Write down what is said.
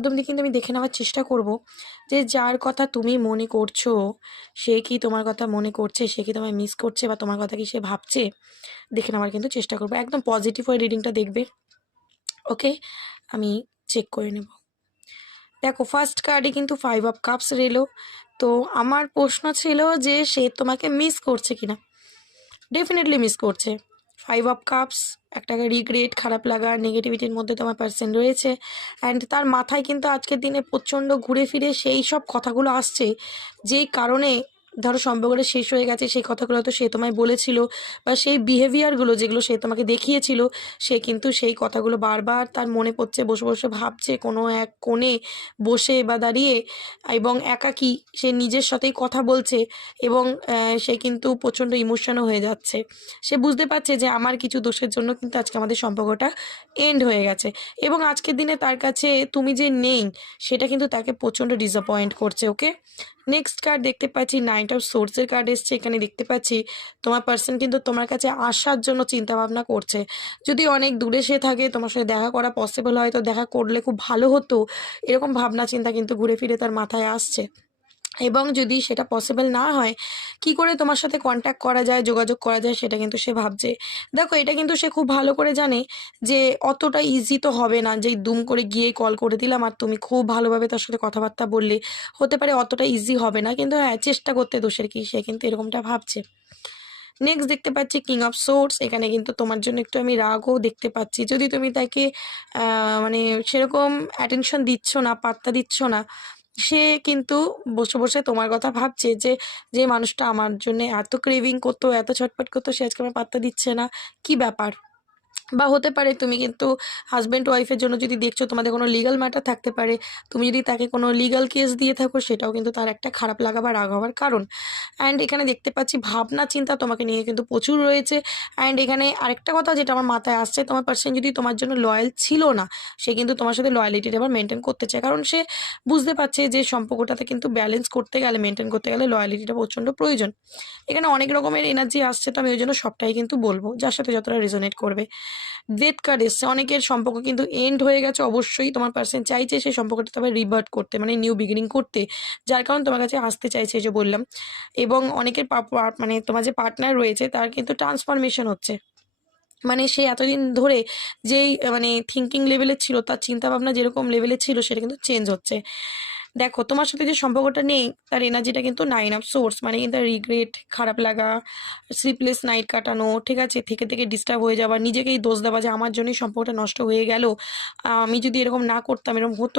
একদম দিয়ে কিন্তু আমি দেখে নেওয়ার চেষ্টা করব যে যার কথা তুমি মনে করছ, সে কি তোমার কথা মনে করছে, সে কি তোমায় মিস করছে বা তোমার কথা কি সে ভাবছে, দেখে নেওয়ার কিন্তু চেষ্টা করব। একদম পজিটিভ হয়ে রিডিংটা দেখবে। ওকে? আমি চেক করে নেব। দেখো ফার্স্ট কার্ডে কিন্তু ফাইভ অফ কাপস রেলো তো আমার প্রশ্ন ছিল যে সে তোমাকে মিস করছে কিনা? ডেফিনেটলি মিস করছে। ফাইভ অফ কাপস একটাকে রিগ্রেট খারাপ লাগা নেগেটিভিটির মধ্যে তোমার পার্সেন্ট রয়েছে। অ্যান্ড তার মাথায় কিন্তু আজকের দিনে প্রচণ্ড ঘুরে ফিরে সেই সব কথাগুলো আসছে, যেই কারণে ধরো সম্পর্কটা শেষ হয়ে গেছে, সেই কথাগুলো হয়তো সে তোমায় বলেছিল বা সেই বিহেভিয়ারগুলো যেগুলো সে তোমাকে দেখিয়েছিল, সে কিন্তু সেই কথাগুলো বারবার তার মনে পড়ছে, বসে বসে ভাবছে কোনো এক কোণে বসে বা দাঁড়িয়ে এবং একাকী সে নিজের সাথেই কথা বলছে এবং সে কিন্তু প্রচণ্ড ইমোশনও হয়ে যাচ্ছে। সে বুঝতে পারছে যে আমার কিছু দোষের জন্য কিন্তু আজকে আমাদের সম্পর্কটা এন্ড হয়ে গেছে এবং আজকের দিনে তার কাছে তুমি যে নেই, সেটা কিন্তু তাকে প্রচণ্ড ডিসঅ্যাপয়েন্ট করছে ওকে নেক্সট কার্ড দেখতে পাচ্ছি নাইট অফ সোর্সের কার্ড এসছে, এখানে দেখতে পাচ্ছি, তোমার পার্সন কিন্তু তোমার কাছে আসার জন্য চিন্তা ভাবনা করছে। যদি অনেক দূরে সে থাকে, তোমার সাথে দেখা করা পসিবল হয়, তো দেখা করলে খুব ভালো হতো। এরকম ভাবনা চিন্তা কিন্তু ঘুরে ফিরে তার মাথায় আসছে। এবং যদি সেটা পসিবল না হয়, কি করে তোমার সাথে কন্ট্যাক্ট করা যায়, যোগাযোগ করা যায় সেটা কিন্তু সে ভাবছে। দেখো, এটা কিন্তু সে খুব ভালো করে জানে যে অতটা ইজি তো হবে না যে দুম করে গিয়ে কল করে দিলাম আর তুমি খুব ভালোভাবে তার সাথে কথাবার্তা বললে। হতে পারে অতটা ইজি হবে না, কিন্তু হ্যাঁ চেষ্টা করতে দোষের কি, সে কিন্তু এরকমটা ভাবছে। নেক্সট দেখতে পাচ্ছি কিং অফ সোর্স এখানে কিন্তু তোমার জন্য একটু আমি রাগও দেখতে পাচ্ছি। যদি তুমি তাকে মানে সেরকম অ্যাটেনশন দিচ্ছ না, পাত্তা দিচ্ছ না সে কিন্তু বসে বসে তোমার কথা ভাবছে যে যে মানুষটা আমার জন্য এত ক্রেভিং করতো, এত ছটপট করতো, সে আজকে আমার পাত্তা দিচ্ছে না। কি ব্যাপার? বা হতে পারে তুমি কিন্তু হাজব্যান্ড ওয়াইফের জন্য যদি দেখছ তোমাদের কোনো লিগাল ম্যাটার থাকতে পারে, তুমি যদি তাকে কোনো লিগাল কেস দিয়ে থাকো, সেটাও কিন্তু তার একটা খারাপ লাগা বা রাগ হওয়ার কারণ। অ্যান্ড এখানে দেখতে পাচ্ছি ভাবনা চিন্তা তোমাকে নিয়ে কিন্তু প্রচুর রয়েছে। অ্যান্ড এখানে আরেকটা কথা যেটা আমার মাথায় আসছে, তোমার পার্সেন যদি তোমার জন্য লয়াল ছিল না, সে কিন্তু তোমার সাথে লয়ালিটিটা আবার মেনটেন করতে চায়। কারণ সে বুঝতে পারছে যে সম্পর্কটাতে কিন্তু ব্যালেন্স করতে গেলে মেনটেন করতে গেলে লয়ালিটিটা প্রচণ্ড প্রয়োজন। এখানে অনেক রকমের এনার্জি আসছে, তো আমি ওই জন্য সবটাই কিন্তু বলব, যার সাথে যতটা রেজোনেট করবে। ডেথ কার্ড এসছে। অনেকের সম্পর্ক কিন্তু এন্ড হয়ে গেছে, অবশ্যই তোমার পার্সন চাইছে সেই সম্পর্কটা তবে রিভার্ট করতে মানে নিউ বিগিনিং করতে, যার কারণে তোমার কাছে আসতে চাইছে যে বললাম। এবং অনেকের মানে তোমার যে পার্টনার রয়েছে তার কিন্তু ট্রান্সফরমেশন হচ্ছে। মানে সে এতদিন ধরে যেই মানে থিঙ্কিং লেভেলে ছিল, তার চিন্তাভাবনা যেরকম লেভেলে ছিল, সেটা কিন্তু চেঞ্জ হচ্ছে। দেখো, তোমার সাথে যে সম্পর্কটা নেই, তার এনার্জিটা কিন্তু নাইন অফ সোর্স মানে কিন্তু রিগ্রেট খারাপ লাগা স্লিপলেস নাইট কাটানো, ঠিক আছে, থেকে থেকে ডিস্টার্ব হয়ে যাওয়া, নিজেকেই দোষ দেওয়া যে আমার জন্যই সম্পর্কটা নষ্ট হয়ে গেল। আমি যদি এরকম না করতাম, এরকম হতো না।